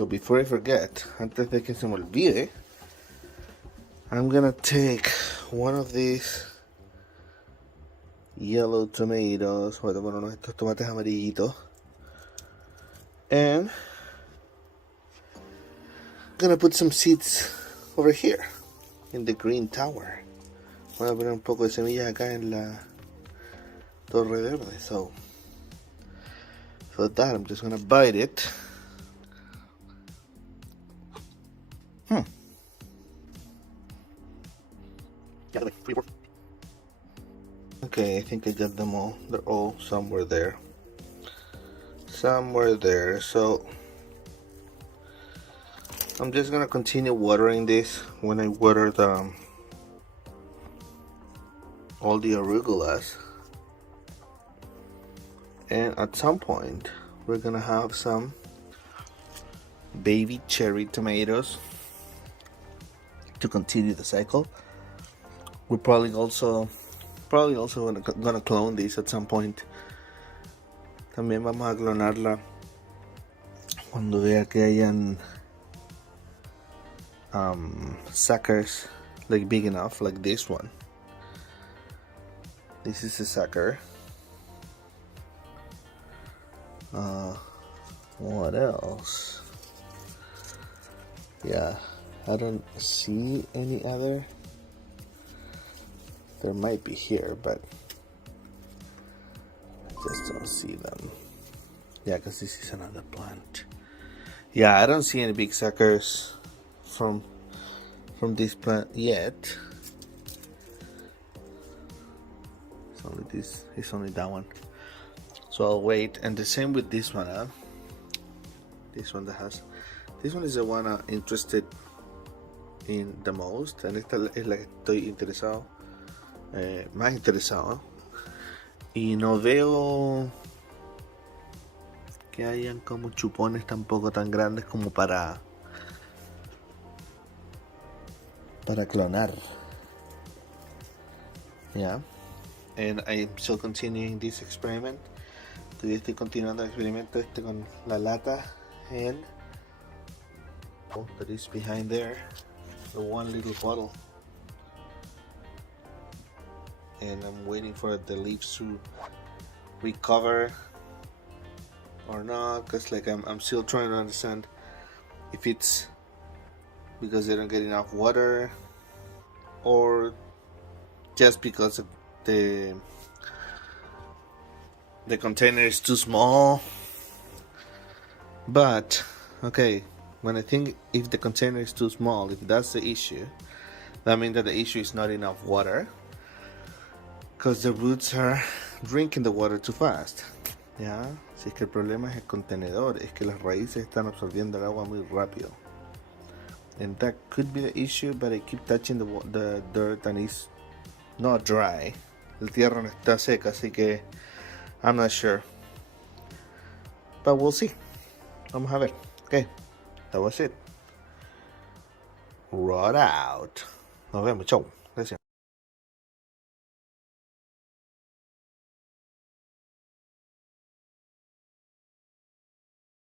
So before I forget, antes de que se me olvide, I'm gonna take one of these yellow tomatoes, bueno, estos tomates amarillitos, and I'm gonna put some seeds over here in the green tower. Voy a poner un poco de semillas acá en la torre verde. So for that, I'm just gonna bite it. Okay, I think I got them all. They're all somewhere there. So I'm just gonna continue watering this when I water all the arugulas, and at some point we're gonna have some baby cherry tomatoes to continue the cycle. We're probably also gonna clone this at some point. También vamos a clonarla cuando vea que hayan suckers like big enough, like this one. This is a sucker. What else? Yeah, I don't see any other. There might be here, but I just don't see them. Yeah, because this is another plant. Yeah, I don't see any big suckers from this plant yet. It's only that one. So I'll wait, and the same with this one. This one is the one I'm interested in the most, and esta es la que estoy interesado, más interesado. Y no veo que hayan como chupones tampoco tan grandes como para clonar. Yeah, and I'm still continuing this experiment. Todavía estoy continuando el experimento con la lata, and that is behind there, the one little bottle, and I'm waiting for the leaves to recover or not, because like I'm still trying to understand if it's because they don't get enough water or just because of the container is too small. But okay, when I think if the container is too small, if that's the issue, that means that the issue is not enough water, because the roots are drinking the water too fast. Ya, si es que el problema es el contenedor, es que las raíces están absorbiendo el agua muy rápido. And that could be the issue, but I keep touching the dirt and it's not dry. La tierra no está seca, así que I'm not sure. But we'll see. Vamos a ver. Okay, that was it. Right out. Nos vemos, chau.